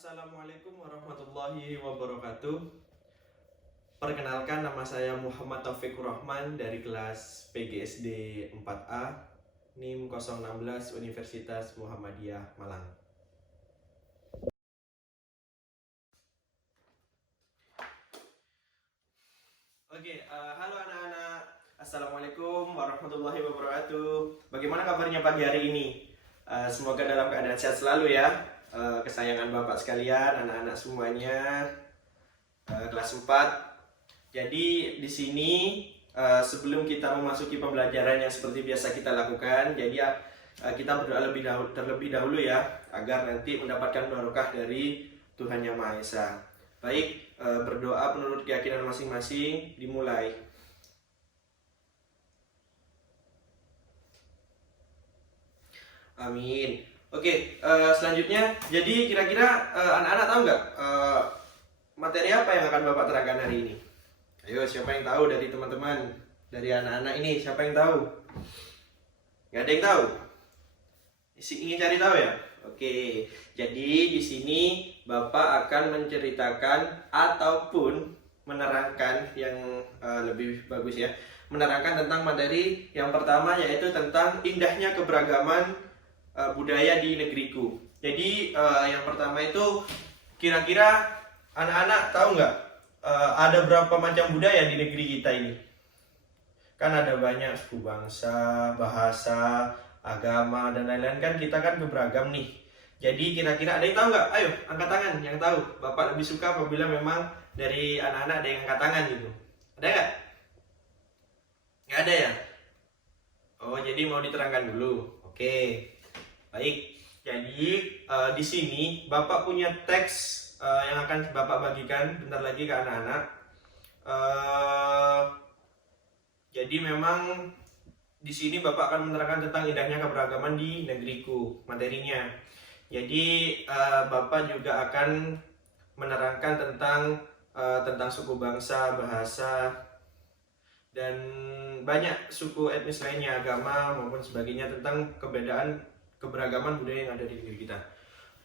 Assalamualaikum warahmatullahi wabarakatuh. Perkenalkan, nama saya Muhammad Taufikur Rahman dari kelas PGSD 4A NIM 016 Universitas Muhammadiyah Malang. Halo anak-anak. Assalamualaikum warahmatullahi wabarakatuh. Bagaimana kabarnya pagi hari ini? Semoga dalam keadaan sehat selalu ya. Kesayangan Bapak sekalian, anak-anak semuanya, kelas 4. Jadi di sini sebelum kita memasuki pembelajaran yang seperti biasa kita lakukan, jadi kita berdoa terlebih dahulu ya, agar nanti mendapatkan barokah dari Tuhan Yang Maha Esa. Baik, berdoa menurut keyakinan masing-masing, dimulai. Amin. Oke, selanjutnya, jadi kira-kira anak-anak tahu nggak materi apa yang akan Bapak terangkan hari ini? Ayo, siapa yang tahu dari teman-teman, dari anak-anak ini, siapa yang tahu? Nggak ada yang tahu? Ingin cari tahu ya? Oke, jadi di sini Bapak akan menceritakan ataupun menerangkan yang lebih bagus ya, menerangkan tentang materi yang pertama, yaitu tentang indahnya keberagaman budaya di negeriku. Jadi yang pertama itu, kira-kira anak-anak tahu nggak ada berapa macam budaya di negeri kita ini? Kan ada banyak suku bangsa, bahasa, agama, dan lain-lain, kan kita kan beragam nih. Jadi kira-kira ada yang tahu nggak? Ayo, angkat tangan yang tahu. Bapak lebih suka apabila memang dari anak-anak ada yang angkat tangan gitu. Ada nggak? Nggak ada ya? Oh, jadi mau diterangkan dulu. Oke. Baik, jadi di sini Bapak punya teks yang akan Bapak bagikan bentar lagi ke anak-anak. Jadi memang di sini Bapak akan menerangkan tentang indahnya keberagaman di negeriku, materinya. Jadi Bapak juga akan menerangkan tentang suku bangsa, bahasa, dan banyak suku etnis lainnya, agama maupun sebagainya, tentang keberagaman budaya yang ada di negeri kita.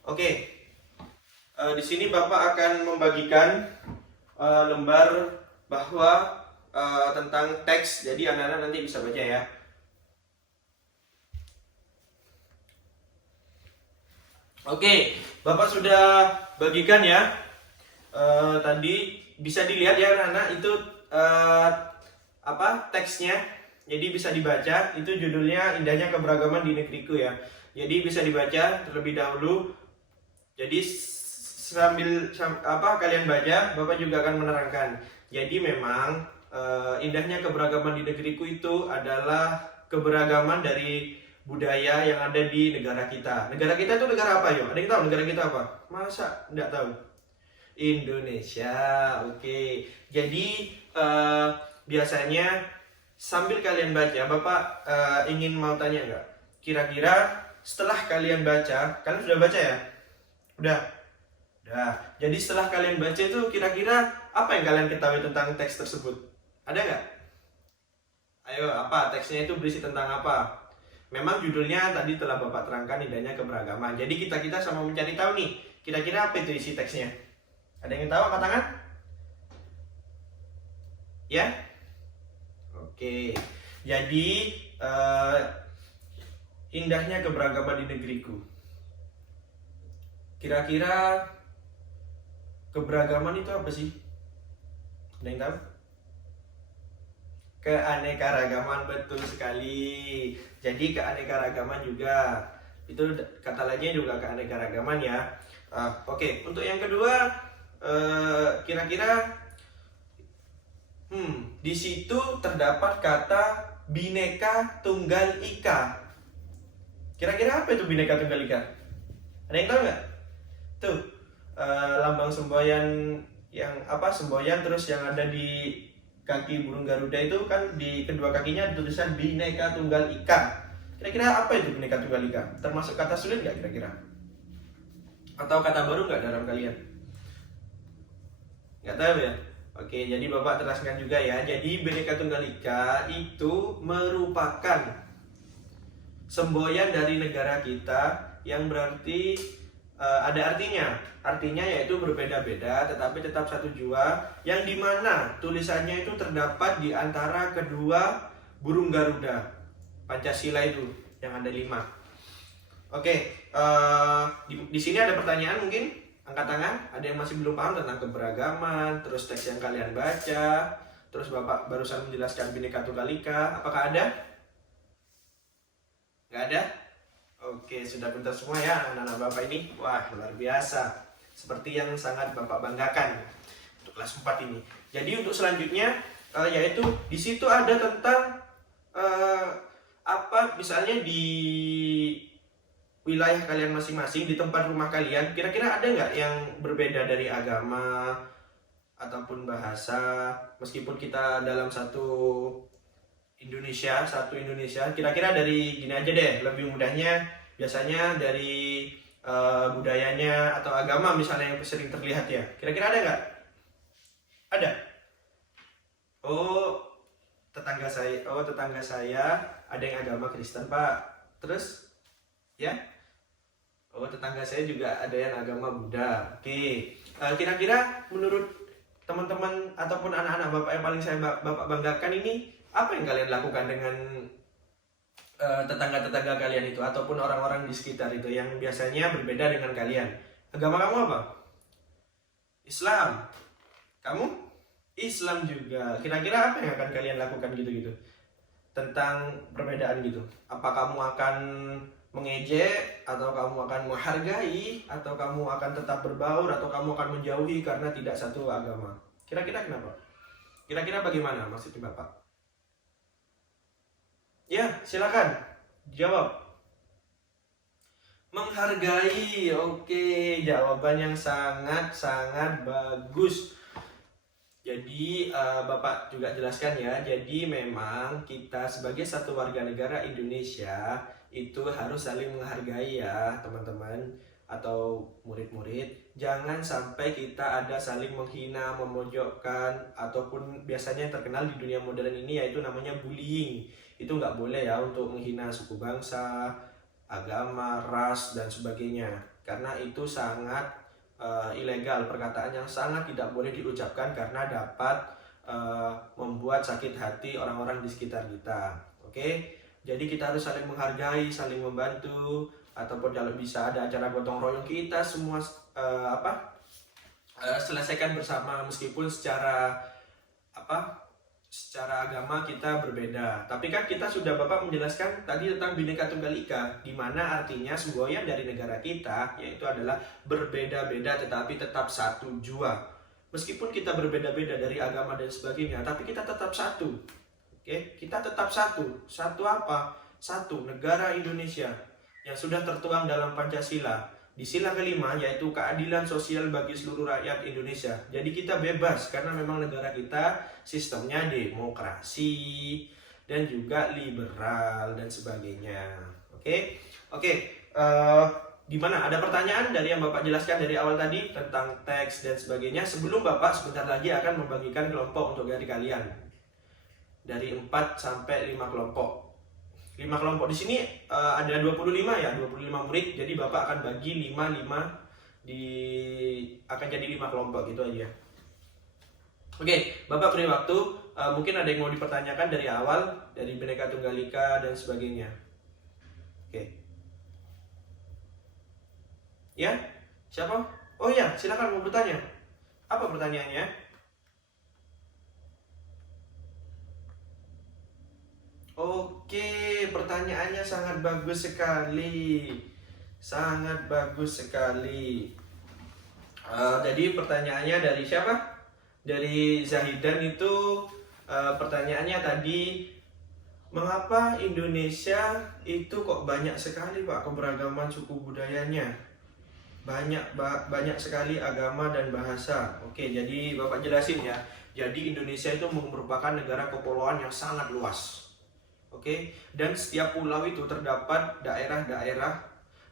Oke, di sini Bapak akan membagikan lembar bahwa tentang teks, jadi anak-anak nanti bisa baca ya. Oke, Bapak sudah bagikan ya. Tadi bisa dilihat ya anak-anak, itu teksnya. Jadi bisa dibaca, itu judulnya Indahnya Keberagaman di Negeriku ya. Jadi bisa dibaca terlebih dahulu. Jadi sambil kalian baca, Bapak juga akan menerangkan. Jadi memang indahnya keberagaman di negeriku itu adalah keberagaman dari budaya yang ada di negara kita. Negara kita itu negara apa, yo? Ada yang tahu negara kita apa? Masa enggak tahu? Indonesia. Oke. Jadi biasanya sambil kalian baca, Bapak ingin mau tanya nggak? Kira-kira setelah kalian baca, kalian sudah baca ya? Udah? Udah. Jadi setelah kalian baca itu, kira-kira apa yang kalian ketahui tentang teks tersebut? Ada nggak? Ayo, apa? Teksnya itu berisi tentang apa? Memang judulnya tadi telah Bapak terangkan, indahnya keberagaman. Jadi kita sama mencari tahu nih, kira-kira apa itu isi teksnya? Ada yang tahu? Angkat tangan? Ya? Oke. Jadi indahnya keberagaman di negeriku. Kira-kira keberagaman itu apa sih? Ada yang tahu? Keanekaragaman, betul sekali. Jadi keanekaragaman juga, itu kata lainnya juga keanekaragaman ya. Oke, untuk yang kedua, kira-kira di situ terdapat kata Bhinneka Tunggal Ika. Kira-kira apa itu Bhinneka Tunggal Ika? Ada yang tahu nggak? Tuh, lambang semboyan yang semboyan, terus yang ada di kaki burung Garuda itu kan di kedua kakinya tulisan Bhinneka Tunggal Ika. Kira-kira apa itu Bhinneka Tunggal Ika? Termasuk kata sulit nggak kira-kira? Atau kata baru nggak dalam kalian? Nggak tahu ya? Oke, jadi Bapak teraskan juga ya. Jadi Bhinneka Tunggal Ika itu merupakan semboyan dari negara kita, yang berarti ada artinya. Artinya yaitu berbeda-beda tetapi tetap satu jua, yang dimana tulisannya itu terdapat di antara kedua burung Garuda. Pancasila itu yang ada 5. Oke, di sini ada pertanyaan mungkin, angkat tangan. Ada yang masih belum paham tentang keberagaman, terus teks yang kalian baca, terus Bapak barusan menjelaskan Bhinneka Tunggal Ika. Apakah ada? Nggak ada? Oke, sudah pintar semua ya anak-anak Bapak ini. Wah, luar biasa. Seperti yang sangat Bapak banggakan untuk kelas 4 ini. Jadi untuk selanjutnya yaitu di situ ada tentang apa misalnya di wilayah kalian masing-masing, di tempat rumah kalian, kira-kira ada nggak yang berbeda dari agama ataupun bahasa, meskipun kita dalam satu Indonesia, kira-kira dari gini aja deh, lebih mudahnya biasanya dari budayanya atau agama misalnya yang sering terlihat ya. Kira-kira ada nggak? Ada? Oh, tetangga saya ada yang agama Kristen, Pak. Terus? Ya? Oh, tetangga saya juga ada yang agama Buddha. Oke. Kira-kira menurut teman-teman ataupun anak-anak Bapak yang paling saya Bapak banggakan ini, apa yang kalian lakukan dengan tetangga-tetangga kalian itu ataupun orang-orang di sekitar itu yang biasanya berbeda dengan kalian? Agama kamu apa? Islam. Kamu? Islam juga. Kira-kira apa yang akan kalian lakukan gitu-gitu tentang perbedaan gitu? Apa kamu akan mengejek, atau kamu akan menghargai, atau kamu akan tetap berbaur, atau kamu akan menjauhi karena tidak satu agama? Kira-kira kenapa? Kira-kira bagaimana maksudnya Bapak? Ya, silakan jawab. Menghargai. Oke, jawaban yang sangat-sangat bagus. Jadi Bapak juga jelaskan ya, jadi memang kita sebagai satu warga negara Indonesia itu harus saling menghargai ya teman-teman atau murid-murid. Jangan sampai kita ada saling menghina, memojokkan, ataupun biasanya yang terkenal di dunia modern ini yaitu namanya bullying. Itu nggak boleh ya untuk menghina suku bangsa, agama, ras, dan sebagainya. Karena itu sangat ilegal, perkataan yang sangat tidak boleh diucapkan karena dapat membuat sakit hati orang-orang di sekitar kita. Oke, jadi kita harus saling menghargai, saling membantu, ataupun kalau bisa ada acara gotong royong kita semua selesaikan bersama meskipun secara agama kita berbeda. Tapi kan kita sudah Bapak menjelaskan tadi tentang Bhinneka Tunggal Ika, di mana artinya semboyan dari negara kita yaitu adalah berbeda-beda tetapi tetap satu jua. Meskipun kita berbeda-beda dari agama dan sebagainya, tapi kita tetap satu. Oke, kita tetap satu. Satu apa? Satu negara Indonesia yang sudah tertuang dalam Pancasila. Di sila kelima yaitu keadilan sosial bagi seluruh rakyat Indonesia. Jadi kita bebas karena memang negara kita sistemnya demokrasi dan juga liberal dan sebagainya. Oke. Gimana? Ada pertanyaan dari yang Bapak jelaskan dari awal tadi tentang teks dan sebagainya? Sebelum Bapak sebentar lagi akan membagikan kelompok untuk dari kalian. Dari 4 sampai 5 kelompok. 5 kelompok di sini ada 25 ya, 25 murid. Jadi Bapak akan bagi 5 akan jadi 5 kelompok gitu aja. Oke, Bapak beri waktu. Mungkin ada yang mau dipertanyakan dari awal, dari Bhinneka Tunggal Ika dan sebagainya. Oke. Ya, siapa? Oh ya, silakan mau bertanya. Apa pertanyaannya? Oke, pertanyaannya sangat bagus sekali. Sangat bagus sekali. Jadi pertanyaannya dari siapa? Dari Zahidan itu pertanyaannya tadi, mengapa Indonesia itu kok banyak sekali Pak keberagaman suku budayanya? Banyak sekali agama dan bahasa. Oke, jadi Bapak jelasin ya. Jadi Indonesia itu merupakan negara kepulauan yang sangat luas. Oke, dan setiap pulau itu terdapat daerah-daerah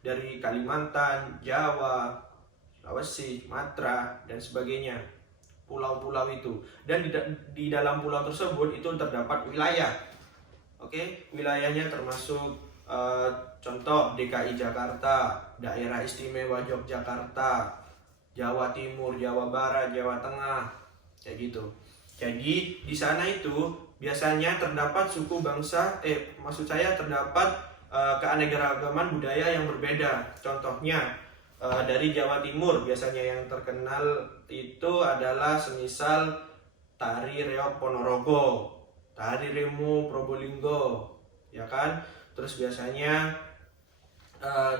dari Kalimantan, Jawa, Sulawesi, Sumatera, dan sebagainya. Pulau-pulau itu. Dan di dalam pulau tersebut itu terdapat wilayah. Oke, wilayahnya termasuk Eh, contoh DKI Jakarta, Daerah Istimewa Yogyakarta, Jawa Timur, Jawa Barat, Jawa Tengah, kayak gitu. Jadi di sana itu biasanya terdapat suku bangsa, maksud saya terdapat keanekaragaman budaya yang berbeda. Contohnya dari Jawa Timur biasanya yang terkenal itu adalah semisal tari reog Ponorogo, tari remu Probolinggo, ya kan? Terus biasanya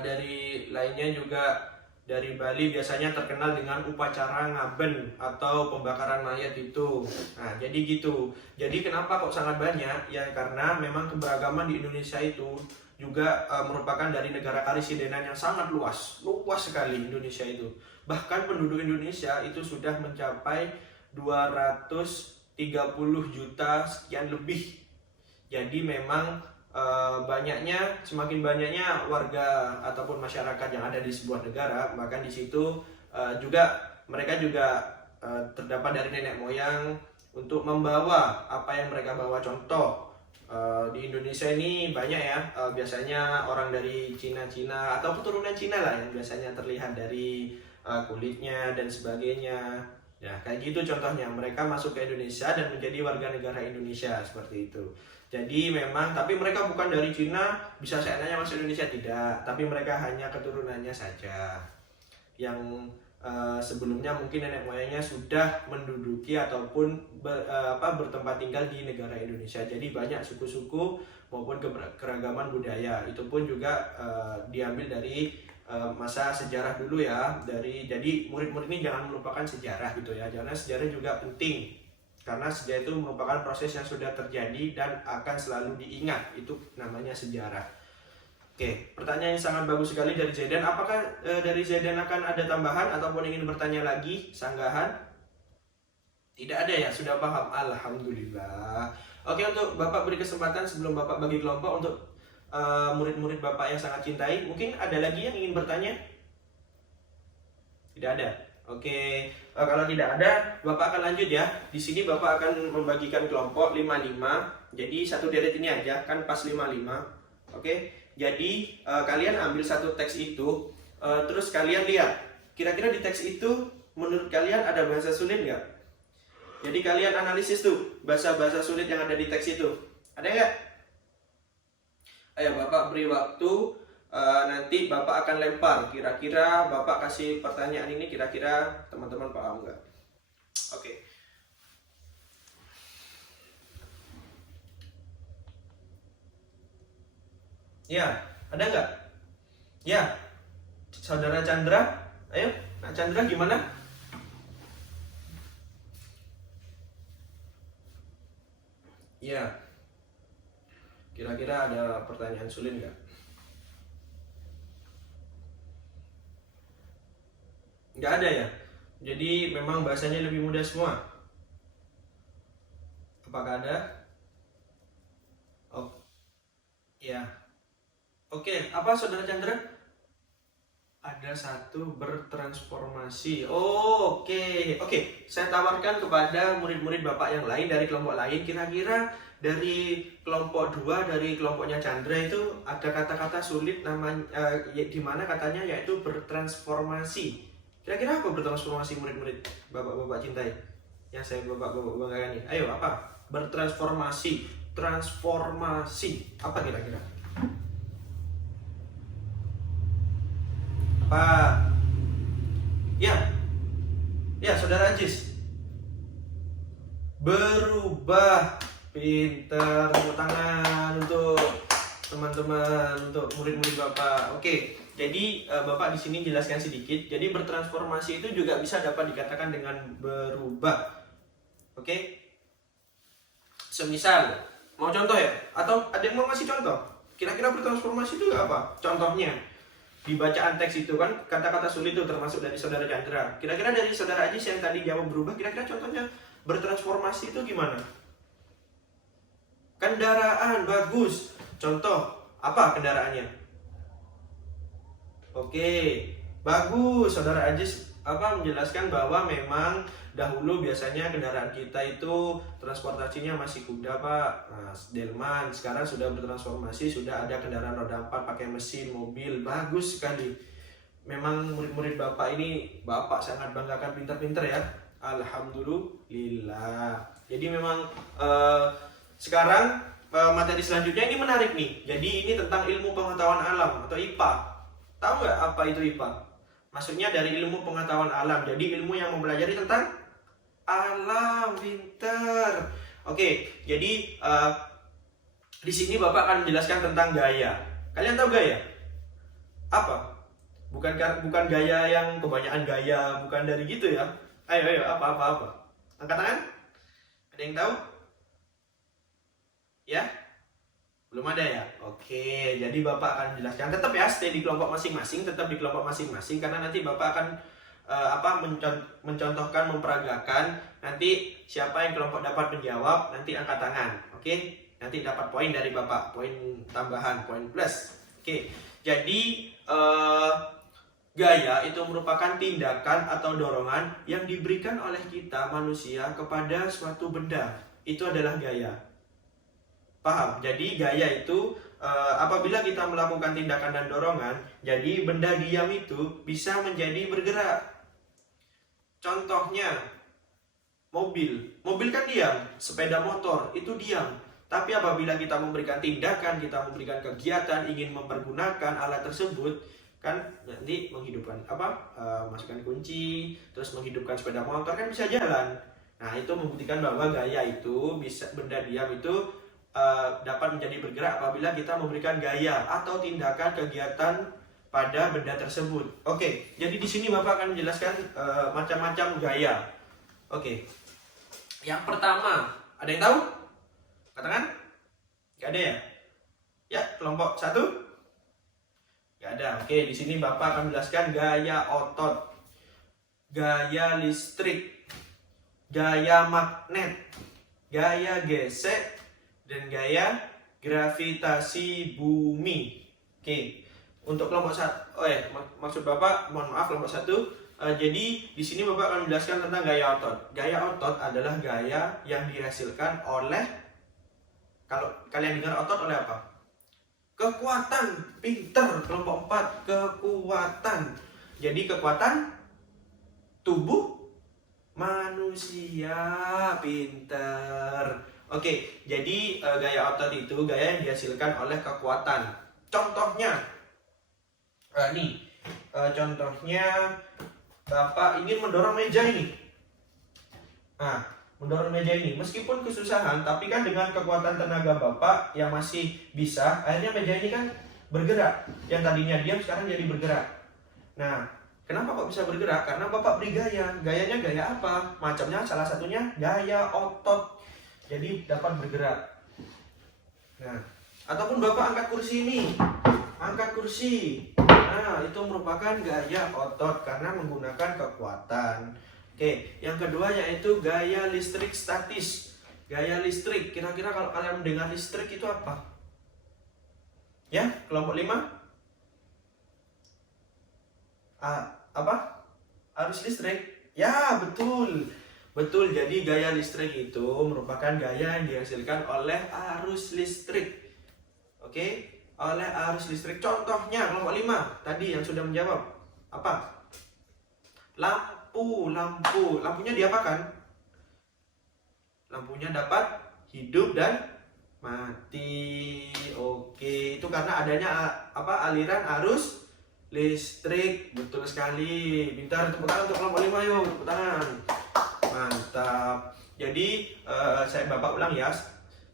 dari lainnya juga dari Bali biasanya terkenal dengan upacara ngaben atau pembakaran mayat itu. Nah, jadi gitu. Jadi kenapa kok sangat banyak? Ya karena memang keberagaman di Indonesia itu juga merupakan dari negara karisidenan yang sangat luas. Luas sekali Indonesia itu. Bahkan penduduk Indonesia itu sudah mencapai 230 juta sekian lebih. Jadi memang semakin banyaknya warga ataupun masyarakat yang ada di sebuah negara, bahkan di situ juga mereka juga terdapat dari nenek moyang untuk membawa apa yang mereka bawa. Contoh di Indonesia ini banyak ya, biasanya orang dari Cina atau keturunan Cina lah yang biasanya terlihat dari kulitnya dan sebagainya. Ya kayak gitu contohnya, mereka masuk ke Indonesia dan menjadi warga negara Indonesia seperti itu. Jadi memang, tapi mereka bukan dari Cina bisa seenaknya masuk Indonesia, tidak. Tapi mereka hanya keturunannya saja yang sebelumnya mungkin nenek moyangnya sudah menduduki ataupun bertempat tinggal di negara Indonesia. Jadi banyak suku-suku maupun keragaman budaya. Itu pun juga diambil dari masa sejarah dulu ya. Jadi murid-murid ini jangan melupakan sejarah gitu ya. Karena sejarah juga penting. Karena sejarah itu merupakan proses yang sudah terjadi dan akan selalu diingat. Itu namanya sejarah. Oke, pertanyaan yang sangat bagus sekali dari Zaidan. Apakah dari Zaidan akan ada tambahan ataupun ingin bertanya lagi, sanggahan? Tidak ada ya, sudah paham. Alhamdulillah. Oke, untuk Bapak beri kesempatan sebelum Bapak bagi kelompok untuk murid-murid Bapak yang sangat cintai. Mungkin ada lagi yang ingin bertanya? Tidak ada. Oke, kalau tidak ada, Bapak akan lanjut ya. Di sini Bapak akan membagikan kelompok 5-5. Jadi satu deret ini aja, kan pas 5-5. Oke, jadi kalian ambil satu teks itu, terus kalian lihat, kira-kira di teks itu menurut kalian ada bahasa sulit nggak? Jadi kalian analisis tuh, bahasa-bahasa sulit yang ada di teks itu. Ada nggak? Ayo Bapak beri waktu. Nanti Bapak akan lempar, kira-kira Bapak kasih pertanyaan ini, kira-kira teman-teman paham nggak? Oke. Ya, ada nggak? Ya, Saudara Chandra, ayo, Nak Chandra gimana? Ya, kira-kira ada pertanyaan sulit nggak? Nggak ada ya? Jadi memang bahasanya lebih mudah semua? Apakah ada? Oh, ya. Oke, apa Saudara Chandra? Ada satu bertransformasi. Oh, oke. Saya tawarkan kepada murid-murid Bapak yang lain dari kelompok lain, kira-kira dari kelompok 2, dari kelompoknya Chandra itu ada kata-kata sulit namanya di mana katanya yaitu bertransformasi. Kira-kira apa bertransformasi murid-murid Bapak-bapak cintai? Yang saya Bapak-bapak banggakan ini. Ayo, apa? Bertransformasi. Transformasi. Apa kira-kira? Apa? Ya, Saudara Ajis. Berubah. Pinter, tepuk tangan untuk teman-teman, untuk murid-murid Bapak. Oke, jadi Bapak di sini jelaskan sedikit. Jadi bertransformasi itu juga bisa dapat dikatakan dengan berubah. Oke? Semisal, mau contoh ya? Atau ada yang mau ngasih contoh? Kira-kira bertransformasi itu apa? Contohnya, di bacaan teks itu kan kata-kata sulit itu termasuk dari Saudara Chandra. Kira-kira dari Saudara Ajis yang tadi jawab berubah, kira-kira contohnya bertransformasi itu gimana? Kendaraan, bagus. Contoh, apa kendaraannya? Oke, bagus. Saudara Ajis menjelaskan bahwa memang dahulu biasanya kendaraan kita itu transportasinya masih kuda Pak, nah, delman. Sekarang sudah bertransformasi, sudah ada kendaraan roda 4 pakai mesin, mobil, bagus sekali. Memang murid-murid Bapak ini, Bapak sangat banggakan, pintar-pintar ya. Alhamdulillah. Jadi memang sekarang materi selanjutnya ini menarik nih. Jadi ini tentang ilmu pengetahuan alam atau IPA. Tahu nggak apa itu IPA? Maksudnya dari ilmu pengetahuan alam. Jadi ilmu yang mempelajari tentang alam. Pinter. Oke, jadi di sini Bapak akan menjelaskan tentang gaya. Kalian tahu gaya? Apa? Bukan gaya yang kebanyakan gaya, bukan dari gitu ya. Ayo, apa? Angkat tangan. Ada yang tahu? Ya? Belum ada ya? Oke, jadi Bapak akan menjelaskan. Tetap ya, stay di kelompok masing-masing, karena nanti Bapak akan mencontohkan, memperagakan. Nanti siapa yang kelompok dapat menjawab, nanti angkat tangan. Oke? Nanti dapat poin dari Bapak, poin tambahan, poin plus. Oke. Jadi gaya itu merupakan tindakan atau dorongan yang diberikan oleh kita manusia kepada suatu benda. Itu adalah gaya. Paham? Jadi gaya itu apabila kita melakukan tindakan dan dorongan, jadi benda diam itu bisa menjadi bergerak. Contohnya mobil. Mobil kan diam, sepeda motor itu diam. Tapi apabila kita memberikan tindakan, kita memberikan kegiatan, ingin mempergunakan alat tersebut, kan nanti menghidupkan masukkan kunci, terus menghidupkan sepeda motor, kan bisa jalan. Nah, itu membuktikan bahwa gaya itu bisa, benda diam itu dapat menjadi bergerak apabila kita memberikan gaya atau tindakan kegiatan pada benda tersebut. Oke, jadi di sini Bapak akan menjelaskan macam-macam gaya. Oke. Yang pertama, ada yang tahu? Katakan? Gak ada ya? Ya, kelompok 1? Gak ada. Oke, di sini Bapak akan menjelaskan gaya otot, gaya listrik, gaya magnet, gaya gesek, dan gaya gravitasi bumi. Oke, untuk kelompok 1, maksud Bapak, mohon maaf, kelompok 1. Jadi di sini Bapak akan menjelaskan tentang gaya otot. Gaya otot adalah gaya yang dihasilkan oleh, kalau kalian dengar otot, oleh apa? Kekuatan. Pinter, kelompok 4, kekuatan. Jadi kekuatan tubuh manusia. Pinter. Oke, jadi gaya otot itu gaya yang dihasilkan oleh kekuatan. Contohnya, contohnya Bapak ingin mendorong meja ini. Nah, mendorong meja ini, meskipun kesusahan, tapi kan dengan kekuatan tenaga Bapak yang masih bisa, akhirnya meja ini kan bergerak. Yang tadinya diam sekarang jadi bergerak. Nah, kenapa kok bisa bergerak? Karena Bapak beri gaya. Gayanya gaya apa? Macamnya salah satunya gaya otot. Jadi dapat bergerak. Nah, ataupun Bapak angkat kursi ini. Angkat kursi. Nah, itu merupakan gaya otot karena menggunakan kekuatan. Oke, yang kedua yaitu gaya listrik statis. Gaya listrik, kira-kira kalau kalian mendengar listrik itu apa? Ya, kelompok 5? Apa? Arus listrik? Ya, betul. Betul, jadi gaya listrik itu merupakan gaya yang dihasilkan oleh arus listrik. Oke, oleh arus listrik. Contohnya kelompok 5 tadi yang sudah menjawab. Apa? Lampu. Lampunya diapakan? Lampunya dapat hidup dan mati. Oke, itu karena adanya aliran arus listrik. Betul sekali. Pintar, tepuk tangan untuk kelompok 5 yuk, tepuk tangan. Mantap. Jadi Bapak ulang ya.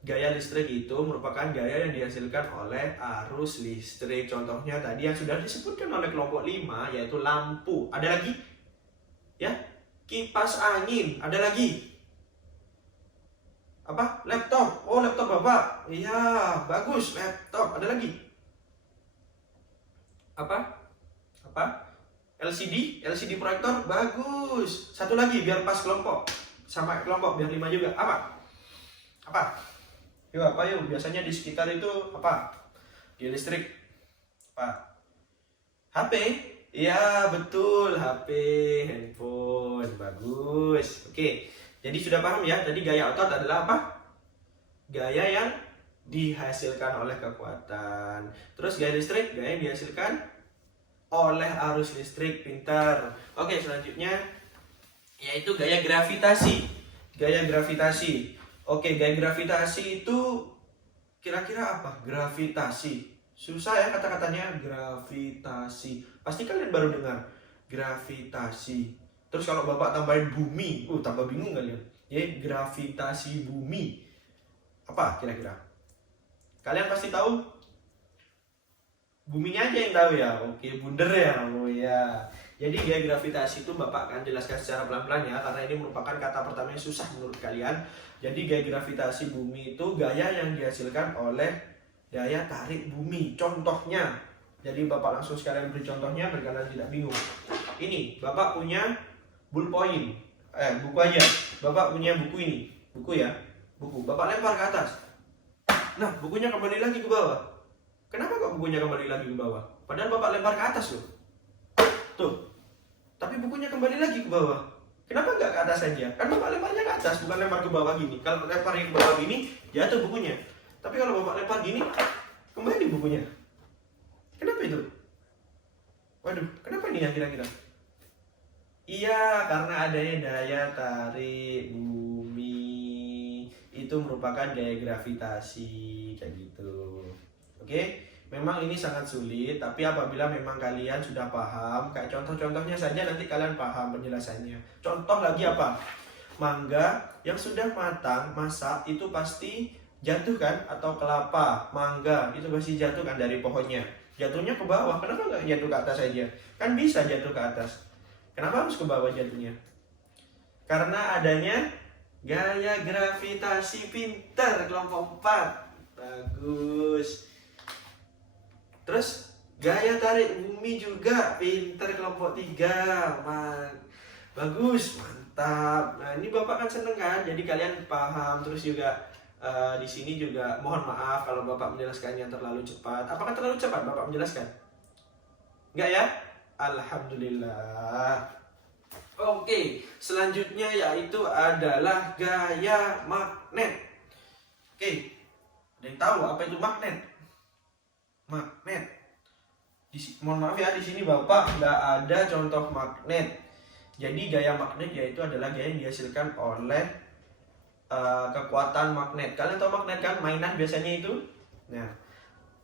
Gaya listrik itu merupakan gaya yang dihasilkan oleh arus listrik. Contohnya tadi yang sudah disebutkan oleh kelompok 5 yaitu lampu. Ada lagi? Ya, kipas angin. Ada lagi? Apa? Laptop. Oh, laptop Bapak. Iya, bagus, laptop. Ada lagi? Apa? LCD proyektor. Bagus. Satu lagi biar pas kelompok. Sama kelompok biar 5 juga. Apa? Yuk, biasanya di sekitar itu apa? Di listrik. Apa? HP. Iya, betul. HP, handphone. Bagus. Oke. Jadi sudah paham ya? Jadi gaya otot adalah apa? Gaya yang dihasilkan oleh kekuatan. Terus gaya listrik, gaya yang dihasilkan oleh arus listrik. Pintar. Oke, selanjutnya yaitu gaya gravitasi. Gaya gravitasi. Oke, gaya gravitasi itu kira-kira apa? Gravitasi. Susah ya kata-katanya, gravitasi. Pasti kalian baru dengar gravitasi. Terus kalau Bapak tambahin bumi, tambah bingung kalian. Ya, gravitasi bumi. Apa kira-kira? Kalian pasti tahu? Buminya aja yang tahu ya. Oke, bunder ya. Oh ya. Jadi gaya gravitasi itu Bapak akan jelaskan secara pelan-pelan ya, karena ini merupakan kata pertama yang susah menurut kalian. Jadi gaya gravitasi bumi itu gaya yang dihasilkan oleh daya tarik bumi. Contohnya, jadi Bapak langsung sekalian beri contohnya biar kalian tidak bingung. Ini Bapak punya ballpoint, buku aja. Bapak punya buku ini, buku ya, buku. Bapak lempar ke atas. Nah, bukunya kembali lagi ke bawah. Kenapa kok bukunya kembali lagi ke bawah? Padahal Bapak lempar ke atas loh. Tuh, tapi bukunya kembali lagi ke bawah. Kenapa nggak ke atas saja? Kan Bapak lemparnya ke atas, bukan lempar ke bawah gini. Kalau lemparnya ke bawah gini, jatuh bukunya. Tapi kalau Bapak lempar gini, kembali bukunya. Kenapa itu? Waduh, kenapa ini ya kira-kira? Iya, karena adanya daya tarik bumi. Itu merupakan gaya gravitasi, kayak gitu. Oke, memang ini sangat sulit, tapi apabila memang kalian sudah paham, kayak contoh-contohnya saja nanti kalian paham penjelasannya. Contoh lagi apa? Mangga yang sudah matang, masak, itu pasti jatuh kan? Atau kelapa, mangga, itu pasti jatuh kan dari pohonnya. Jatuhnya ke bawah, kenapa nggak jatuh ke atas saja? Kan bisa jatuh ke atas. Kenapa harus ke bawah jatuhnya? Karena adanya gaya gravitasi. Pintar, kelompok 4. Bagus. Terus gaya tarik bumi juga. Pintar, kelompok 3. Bagus, mantap. Nah, ini Bapak kan seneng kan? Jadi kalian paham. Terus juga di sini juga mohon maaf kalau Bapak menjelaskannya terlalu cepat. Apakah terlalu cepat Bapak menjelaskan? Enggak ya? Alhamdulillah. Oke, selanjutnya yaitu adalah gaya magnet. Oke, ada yang tahu apa itu magnet? Magnet. Mohon maaf ya, di sini Bapak nggak ada contoh magnet. Jadi gaya magnet yaitu adalah gaya yang dihasilkan oleh kekuatan magnet. Kalian tahu magnet kan? Mainan biasanya itu. Nah,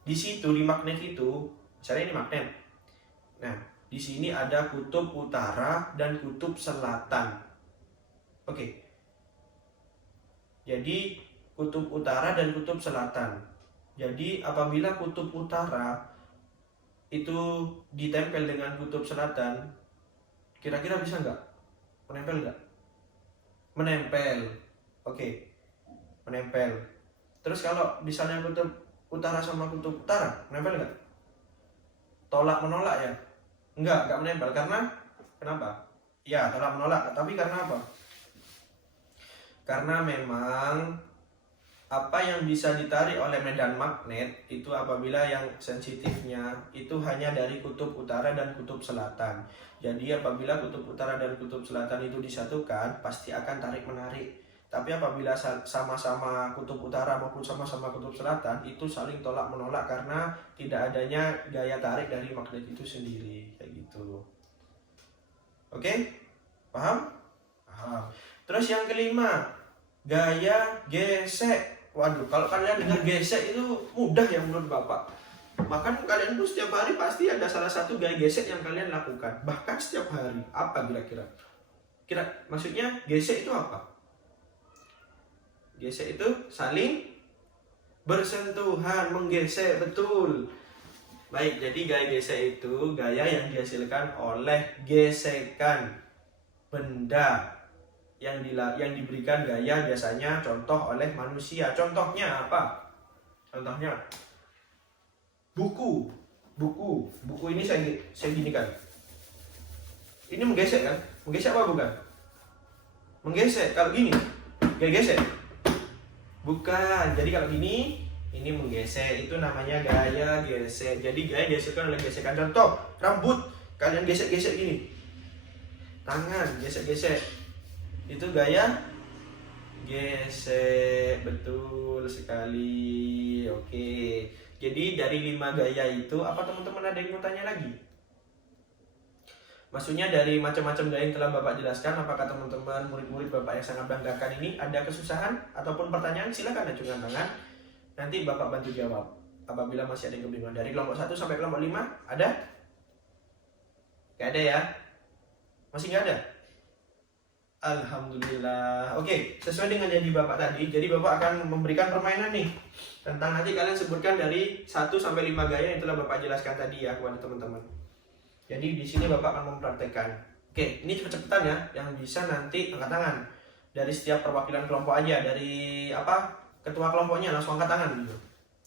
di situ di magnet itu, misalnya ini magnet. Nah, di sini ada kutub utara dan kutub selatan. Oke. Jadi kutub utara dan kutub selatan. Jadi apabila kutub utara itu ditempel dengan kutub selatan, kira-kira bisa nggak? Menempel nggak? Menempel. Oke. Menempel. Terus kalau misalnya kutub utara sama kutub utara, menempel nggak? Tolak menolak ya? Enggak menempel. Karena kenapa? Ya, tolak menolak. Tapi karena apa? Karena memang apa yang bisa ditarik oleh medan magnet itu apabila yang sensitifnya itu hanya dari kutub utara dan kutub selatan. Jadi apabila kutub utara dan kutub selatan itu disatukan, pasti akan tarik-menarik. Tapi apabila sama-sama kutub utara maupun sama-sama kutub selatan, itu saling tolak-menolak karena tidak adanya gaya tarik dari magnet itu sendiri. Kayak gitu. Oke? Paham? Paham. Terus yang kelima, gaya gesek. Waduh, kalau kalian dengar gesek itu mudah ya menurut Bapak. Bahkan kalian tuh setiap hari pasti ada salah satu gaya gesek yang kalian lakukan. Bahkan setiap hari. Apa kira-kira? Maksudnya gesek itu apa? Gesek itu saling bersentuhan, menggesek, betul. Baik, jadi gaya gesek itu gaya yang dihasilkan oleh gesekan benda yang diberikan gaya biasanya contoh oleh manusia. Contohnya apa? Contohnya buku ini saya ginikan. Ini menggesek kan? Menggesek apa bukan? Menggesek. Kalau gini, gaya gesek. Bukan. Jadi kalau gini, ini menggesek. Itu namanya gaya gesek. Jadi gaya dihasilkan oleh gesekan. Contoh, rambut. kalian gesek-gesek gini. Tangan gesek-gesek. Itu gaya gesek, betul sekali. Oke. Jadi dari 5 gaya itu, apa teman-teman ada yang mau tanya lagi? Maksudnya dari macam-macam gaya yang telah Bapak jelaskan, apakah teman-teman murid-murid Bapak yang sangat banggakan ini ada kesusahan ataupun pertanyaan? Silakan acungkan tangan. Nanti Bapak bantu jawab. Apabila masih ada yang kebingungan dari kelompok 1 sampai kelompok 5, ada? Gak ada ya? Masih gak ada? Alhamdulillah. Oke, sesuai dengan janji Bapak tadi, jadi Bapak akan memberikan permainan nih. Tentang nanti kalian sebutkan dari 1 sampai 5 gaya yang telah Bapak jelaskan tadi ya kepada teman-teman. Jadi di sini Bapak akan mempraktekkan. Oke, ini cepet-cepetan ya, yang bisa nanti angkat tangan. Dari setiap perwakilan kelompok aja, dari ketua kelompoknya langsung angkat tangan gitu.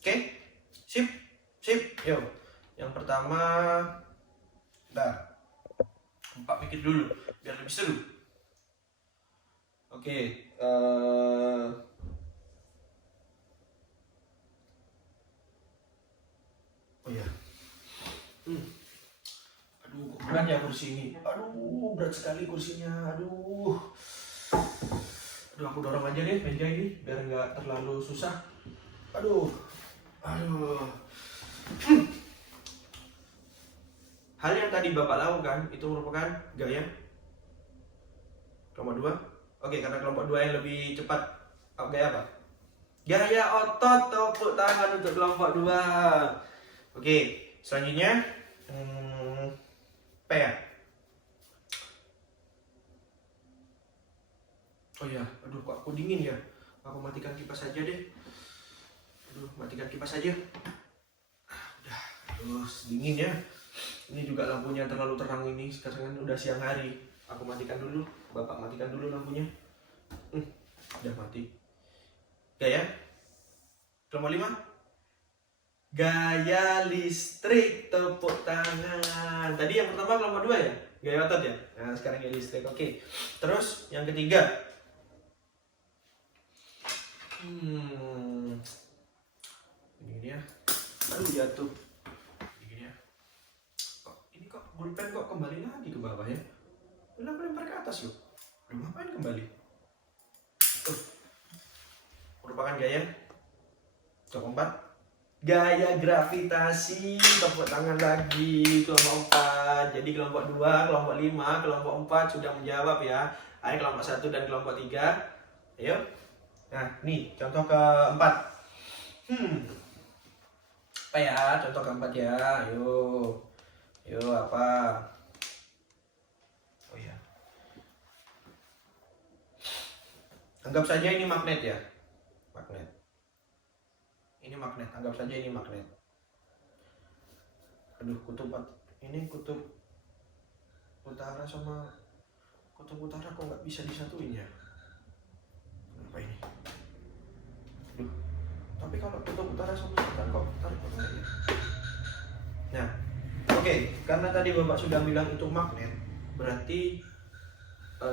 Oke? Sip. Yo. Yang pertama, Bapak pikir dulu biar lebih seru. Oke, oh ya. Aduh, kok berat ya kursi ini. Aduh, berat sekali kursinya. Aduh, aku dorong aja deh meja ini biar nggak terlalu susah. Aduh. Hal yang tadi Bapak lakukan itu merupakan gaya kelompok 2. Oke, karena kelompok 2 yang lebih cepat, gaya apa? Gaya otot tepuk tangan untuk kelompok 2. Oke, selanjutnya apa ya? Oh ya, aduh kok aku dingin ya. Aku matikan kipas saja deh. Aduh, matikan kipas saja. Udah, terus dingin ya. Ini juga lampunya terlalu terang ini. Sekarang kan udah siang hari. Aku matikan dulu. Bapak matikan dulu lampunya. Udah mati. Gaya kelompok 5. Gaya listrik tepuk tangan. Tadi yang pertama kelompok 2 ya? Gaya otot ya? Nah sekarang gaya listrik. Oke. Terus yang ketiga. Ini ya. Aduh jatuh. Ini ya. Ini kok pulpen kok kembali lagi ke bawah ya? Udah aku lempar ke atas loh. Aduh ngapain kembali? Merupakan gaya kelompok 4. Gaya gravitasi, tepuk tangan lagi kelompok 4. Jadi kelompok 2, kelompok 5, kelompok 4 sudah menjawab ya. Ayo kelompok 1 dan kelompok 3. Ayo. Nah, nih contoh keempat. Apa ya? Contoh keempat ya. Ayo apa? Oh ya. Anggap saja ini magnet ya. Magnet. Ini magnet, anggap saja ini magnet. Aduh, ini kutub utara sama kutub utara kok nggak bisa disatuin ya? Kenapa ini? Aduh, tapi kalau kutub utara sama selatan kok tarik ya? Nah, oke, karena tadi Bapak sudah bilang itu magnet, berarti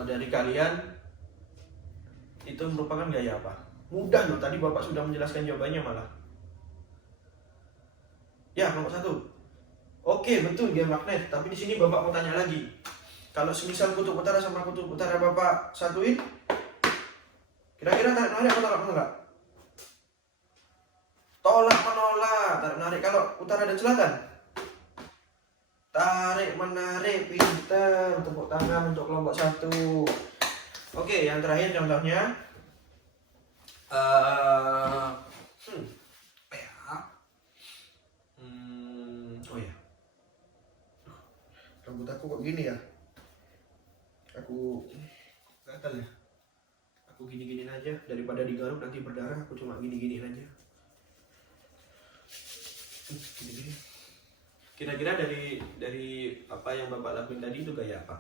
dari kalian itu merupakan gaya apa? Mudah loh, tadi Bapak sudah menjelaskan jawabannya malah. Ya, kelompok 1. Oke, betul dia magnet. Tapi di sini Bapak mau tanya lagi. Kalau semisal kutub utara sama kutub utara Bapak satuin, kira-kira tarik menarik atau tolak menolak? Tolak menolak, tarik menarik. Kalau utara dan selatan, tarik menarik, pintar. Tepuk tangan untuk kelompok 1. Oke, yang terakhir contohnya. Oh ya, rambut aku kok gini ya? Aku gatal ya. Aku gini-gini aja daripada digaruk nanti berdarah. Aku cuma gini-gini aja. Gini-gini. Kira-kira dari apa yang Bapak lakuin tadi itu gaya apa?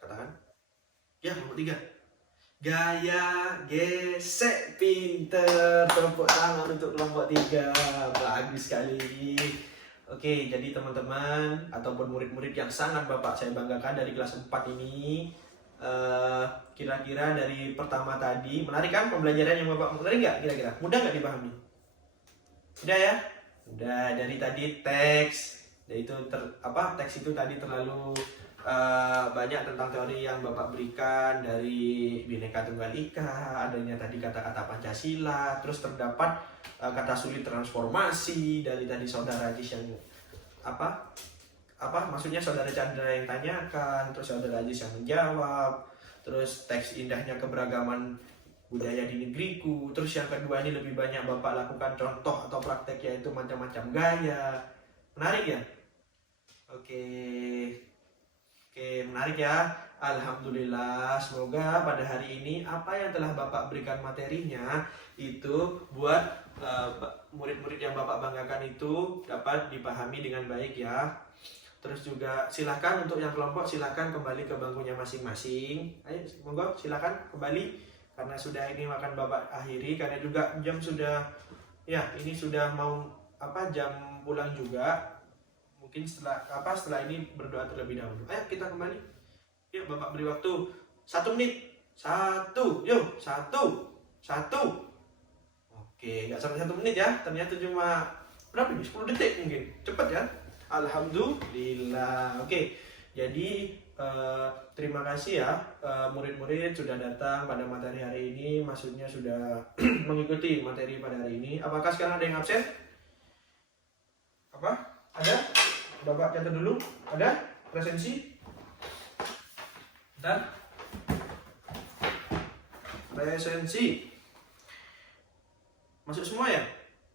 Katakan. Ya, nomor 3. Gaya gesek, pinter. Tepuk tangan untuk kelompok 3. Bagus sekali. Oke, jadi teman-teman ataupun murid-murid yang sangat Bapak saya banggakan dari kelas 4 ini, kira-kira dari pertama tadi menarik kan pembelajaran yang Bapak menarik nggak kira-kira? Mudah nggak dipahami? Udah ya? Udah, dari tadi teks, Yaitu teks itu tadi terlalu banyak tentang teori yang Bapak berikan dari Bhinneka Tunggal Ika, adanya tadi kata-kata Pancasila, terus terdapat kata sulit transformasi dari tadi saudara Ajis yang maksudnya saudara Chandra yang tanyakan, terus saudara Ajis yang menjawab, terus teks indahnya keberagaman budaya di negeriku, terus yang kedua ini lebih banyak Bapak lakukan contoh atau praktek yaitu macam-macam gaya. Menarik ya? Oke, menarik ya. Alhamdulillah, semoga pada hari ini apa yang telah Bapak berikan materinya itu buat murid-murid yang Bapak banggakan itu dapat dipahami dengan baik ya. Terus juga silahkan untuk yang kelompok silahkan kembali ke bangkunya masing-masing. Ayo, monggo silahkan kembali karena sudah ini akan Bapak akhiri karena juga jam sudah ya ini sudah mau jam pulang juga. Mungkin setelah ini berdoa terlebih dahulu. Ayo kita kembali. Yuk Bapak beri waktu 1 menit. 1, yuk 1. Oke, nggak sampai 1 menit ya. Ternyata cuma berapa nih? 10 detik mungkin. Cepat ya. Alhamdulillah. Oke. Jadi terima kasih ya murid-murid sudah datang pada materi hari ini. Maksudnya sudah mengikuti materi pada hari ini. Apakah sekarang ada yang absen? Ada? Bapak catat dulu. Ada? Presensi? Dan presensi. Masuk semua ya?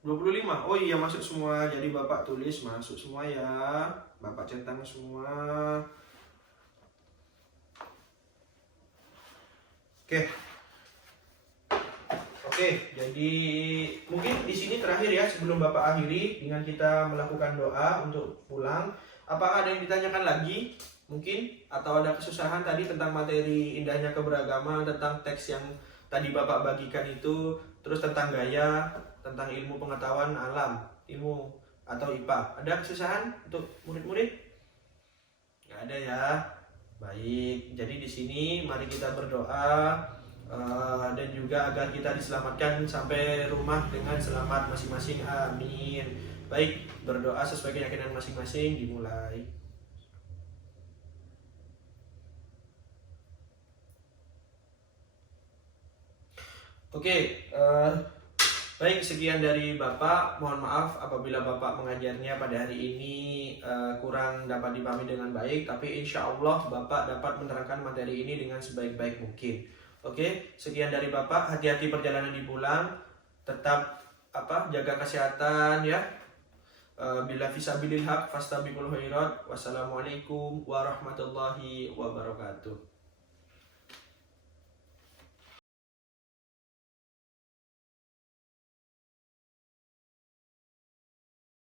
25. Oh iya masuk semua. Jadi Bapak tulis masuk semua ya. Bapak centang semua. Oke, jadi mungkin di sini terakhir ya sebelum Bapak akhiri dengan kita melakukan doa untuk pulang. Apakah ada yang ditanyakan lagi? Mungkin atau ada kesusahan tadi tentang materi indahnya keberagaman, tentang teks yang tadi Bapak bagikan itu, terus tentang gaya, tentang ilmu pengetahuan alam, ilmu atau IPA. Ada kesusahan untuk murid-murid? Nggak ada ya. Baik, jadi di sini mari kita berdoa dan juga agar kita diselamatkan sampai rumah dengan selamat masing-masing. Amin. Baik, berdoa sesuai keyakinan masing-masing dimulai. Oke, baik sekian dari Bapak. Mohon maaf apabila Bapak mengajarnya pada hari ini kurang dapat dipahami dengan baik, tapi insya Allah Bapak dapat menerangkan materi ini dengan sebaik-baik mungkin. Oke, sekian dari Bapak. Hati-hati perjalanan di pulang. Tetap jaga kesehatan ya. Bila fisabilil haq fastabiqul khairat. Wassalamualaikum warahmatullahi wabarakatuh.